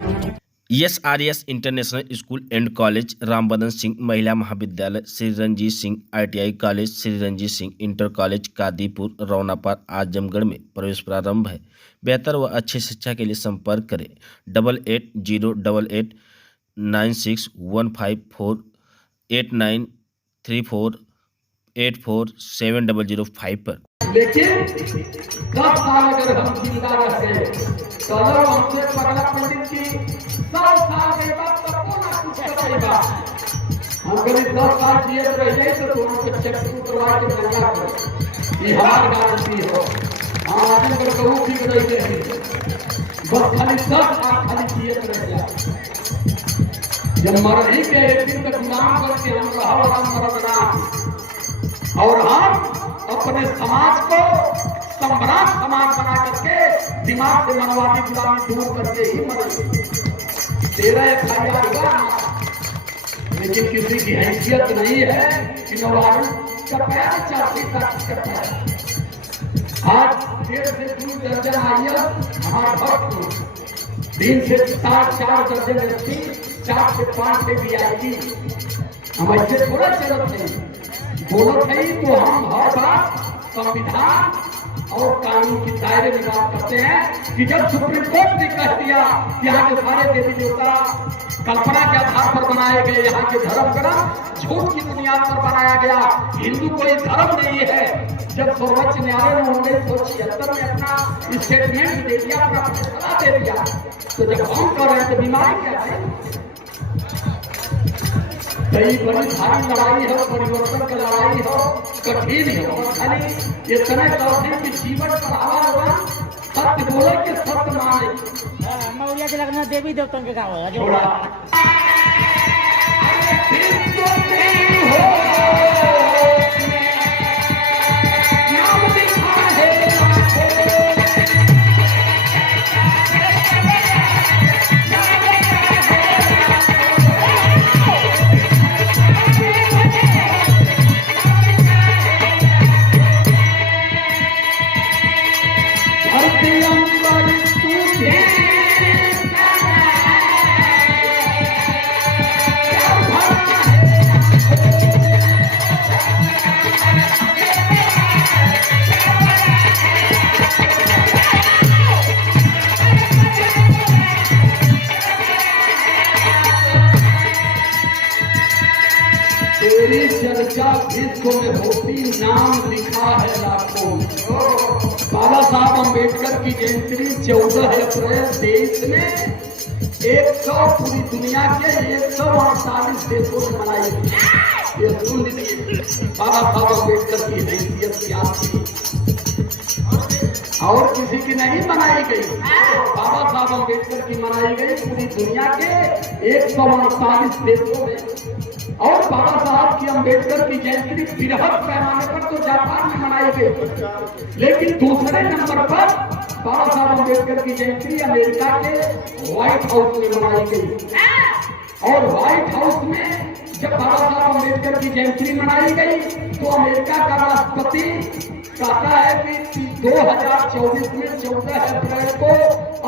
SRS international school and college, Rambadan Singh महिला महाविद्यालय, Shri Ranjit Singh ITI college, Shri Ranjit Singh inter college, Kadipur, Raunapar, Azamgarh में प्रवेश प्रारंभ है। बेहतर व अच्छी शिक्षा के लिए संपर्क करें 880896154893484705 पर। लेकिन 10 साल अगर हम जिंदा रह गए तो अगर हमसे पगला पंडित की 100 साल के बाद सबको ना कुछ करेगा। हम कभी 10 साल जिए रहे तो दोनों के चक्कर उतरवा के नंगा कर ये हमारी गारंटी हो। हम आदमी को कहूँ कि नहीं देंगे, बस खाली 10 साल खाली जिए रह गया। जब मर ही के एक दिन तक गुलाम करके हम रहा मरना और हम अपने समाज को सम्राट समाज बना करके दिमाग से मनवादी गुलामी दूर करके ही मरेंगे। 13 FIR हुआ, लेकिन किसी की हैसियत नहीं है कि नवाब का पैर चाहती करता है। आज 1.5 से 2 दर्जन आइए हमारे भक्त, 3 से 4 दर्जन व्यक्ति, 4 से 5 से VIP। हम ऐसे थोड़ा चलत नहीं, बोलत है तो हम हर बात संविधान और कानून की दायरे में बात करते हैं कि जब सुप्रीम कोर्ट ने कह दिया कि यहाँ के सारे देवी देवता कल्पना के आधार पर बनाए गए, यहाँ के धर्म ग्रंथ झूठ की बुनियाद पर बनाया गया, हिंदू कोई धर्म नहीं है। जब सर्वोच्च न्यायालय ने 1976 में अपना स्टेटमेंट दे दिया, अपना फैसला दे दिया, तो जब हम कर रहे हैं तो बीमारी क्या है? कई बड़ी भारी लड़ाई हो, परिवर्तन की लड़ाई हो, कठिन हो, खाली इतने करते कि जीवन बढ़ावा होगा, सत्य बोले कि सत्य माने। मौलिया के लगना देवी देवताओं के गाँव है। तेरी चर्चा विश्व में होती, नाम लिखा है लाखों। बाबा साहब अम्बेडकर की जयंती 14 अप्रैल देश में 100 पूरी दुनिया के 148 देशों में मनाई गई। ये सुन लीजिए, बाबा साहब अम्बेडकर की हैसियत क्या थी और किसी की नहीं मनाई गई। बाबा साहब अम्बेडकर की मनाई गई पूरी दुनिया के 148 देशों में। और बाबा साहब की अम्बेडकर की जयंती बृहद पैमाने पर तो जापान में मनाई गई, लेकिन दूसरे नंबर पर बाबा साहब अम्बेडकर की जयंती अमेरिका के व्हाइट हाउस में मनाई गई। और व्हाइट हाउस में जब बाबा साहब अम्बेडकर की जयंती मनाई गई तो अमेरिका का राष्ट्रपति कहता है कि 2024 में 14 अप्रैल को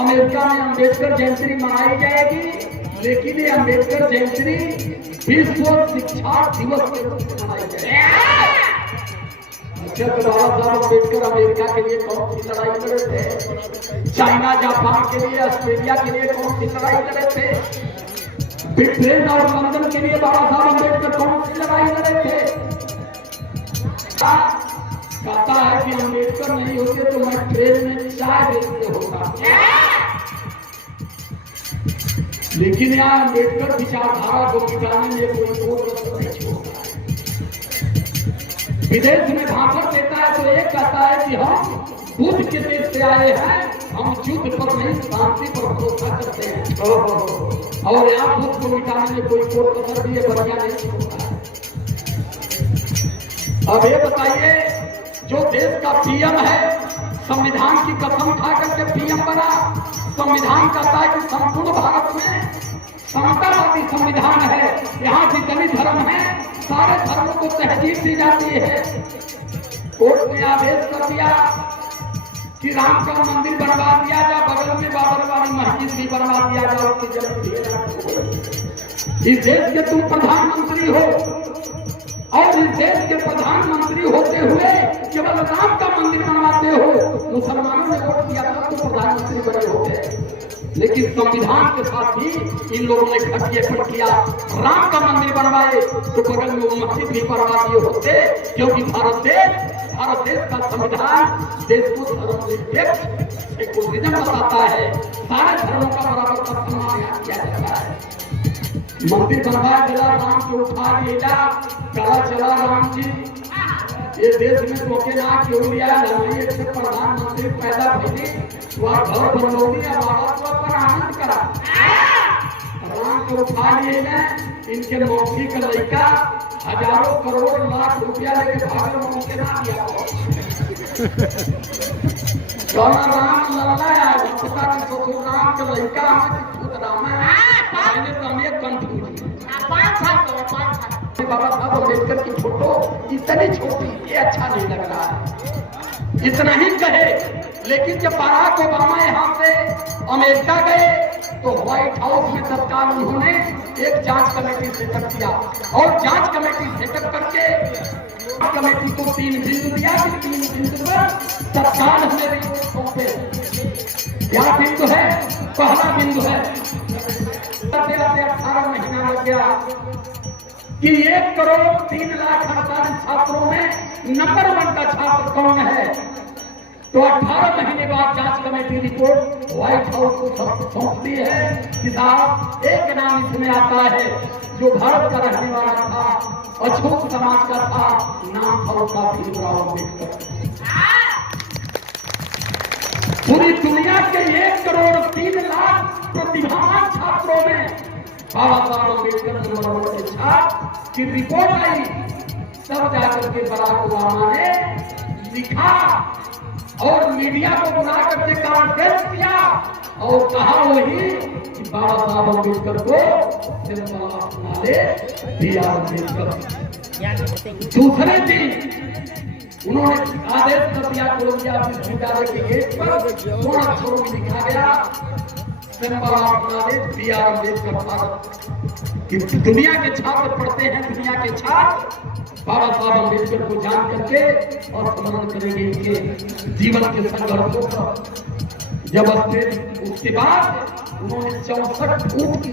अमेरिका में अम्बेडकर जयंती मनाई जाएगी, लेकिन ये अम्बेडकर जयंती विश्व शिक्षा दिवस के रूप में मनाई जाएगी। अच्छा, तो बाबा साहब अम्बेडकर अमेरिका के लिए कौन सी लड़ाई लड़े थे? चाइना जापान के लिए, ऑस्ट्रेलिया के लिए कौन सी लड़ाई लड़े थे? ब्रिटेन और लंदन के लिए बाबा साहब अम्बेडकर कौन सी लड़ाई लड़े थे? कहता है कि अम्बेडकर नहीं होते तो मैं ट्रेन में चाय बेचते होगा। लेकिन यहाँ अम्बेडकर विचारधारा को मिटाने में कोई नहीं छोड़ता है। विदेश में भाषण देता है तो एक कहता है कि हम बुद्ध के देश से आए हैं, हम युद्ध पर नहीं शांति पर भरोसा करते हैं। और यहाँ बुद्ध को मिटाने में कोई कोर कसर भी है बढ़िया नहीं छोड़ता है। अब ये बताइए, जो देश का PM है, संविधान की कसम खा करके PM बना, संविधान कहता है कि संपूर्ण भारत में समतावादी संविधान है, यहाँ जितने धर्म है सारे धर्मों को तहजीब दी जाती है। कोर्ट ने आदेश कर दिया कि राम का मंदिर बनवा दिया जाए, बगल में बाबर वाली मस्जिद भी बनवा दिया जाए, उसकी जरूरत इस देश के तुम प्रधानमंत्री हो और इस देश के प्रधानमंत्री होते हुए केवल राम का मंदिर बनवाते हो। मुसलमानों ने वोट दिया था तो प्रधानमंत्री बने होते, लेकिन संविधान के साथ ही इन लोगों ने घटियापन किया। राम का मंदिर बनवाए तो बगल में वो मस्जिद भी बनवा दिए होते, क्योंकि भारत देश का संविधान देश को धर्मनिरपेक्ष सेकुलरिज्म बताता है। सारे धर्मों का बराबर का सम्मान यहाँ किया जाता है। मंदिर बनवाया चला राम को उठा लिया, चला चला राम जी ये देश में धोखे ना क्यों लिया, लड़ाई से प्रधानमंत्री पैदा भेजे वह घर बनोगी या बाबा को पर आनंद करा। राम को उठा लिए ने इनके मौसी का लड़का हजारों करोड़ लाख रुपया लेके भागे उनके ना दिया राम लल्ला या पता नहीं तो राम का लड़का हमें खुद राम है पहले तो हम ये कंफ्यूज बाबा साहब अम्बेडकर की फोटो इतनी छोटी, ये अच्छा नहीं लग रहा है, इतना ही कहे। लेकिन जब बराक ओबामा यहाँ से अमेरिका गए तो व्हाइट हाउस में तत्काल उन्होंने एक जांच कमेटी सेटअप किया और जांच कमेटी सेटअप करके कमेटी को 3 बिंदु दिया कि 3 बिंदु पर तत्काल हमें रिपोर्ट सौंपे। क्या बिंदु है? पहला बिंदु है 18 महीना लग गया कि 1,03,48,000 छात्रों में नंबर 1 का छात्र कौन है। तो 18 महीने बाद जांच कमेटी रिपोर्ट व्हाइट हाउस को सौंपती है कि साहब एक नाम इसमें आता है जो भारत का रहने वाला था, अछूत समाज का था, नाम था उसका भीमराव अम्बेडकर। पूरी दुनिया के 1,03,00,000 प्रतिभावान छात्रों में बाबा साहब अम्बेडकर नंबर 1 छात्र की रिपोर्ट आई। तब जाकर के बराक ओबामा ने लिखा और मीडिया को बुला करके कॉन्फ्रेंस किया और कहा वही कि बाबा साहब अम्बेडकर को दूसरे दिन उन्होंने आदेश कर दिया कोलंबिया विश्वविद्यालय के गेट पर पूर्ण अक्षरों में लिखा गया कि दुनिया के छात्र पढ़ते हैं, दुनिया के छात्र बाबा साहब अम्बेडकर को जान करके और स्मरण करेंगे इनके जीवन के संघर्षों पर। जब उसके बाद उन्होंने 64 फुट की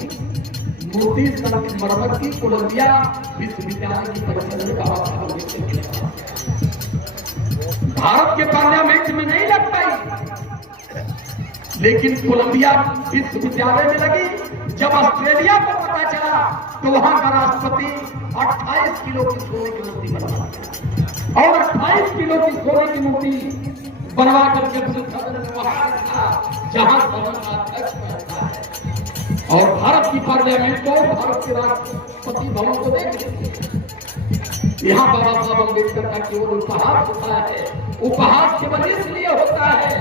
मूर्ति संगमरमर की कोलंबिया विश्वविद्यालय की परिसर में बाबा साहब अम्बेडकर भारत के पार्लियामेंट में नहीं लग पाई, लेकिन कोलंबिया विश्वविद्यालय में लगी। जब ऑस्ट्रेलिया को पता चला तो वहां का राष्ट्रपति 28 किलो की सोने की मूर्ति बनवा और 28 किलो की सोने की मूर्ति बनवा करके जहां सदन का अध्यक्ष बैठता है और भारत की पार्लियामेंट को, भारत के राष्ट्रपति भवन को देख यहाँ बाबा साहब अम्बेडकर का केवल उपहास होता है। उपहास केवल इसलिए होता है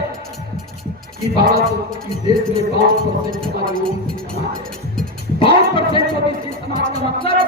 कि बाबा तो इस देश में 5% हमारी ओबीसी समाज है। 5% ओबीसी समाज का मतलब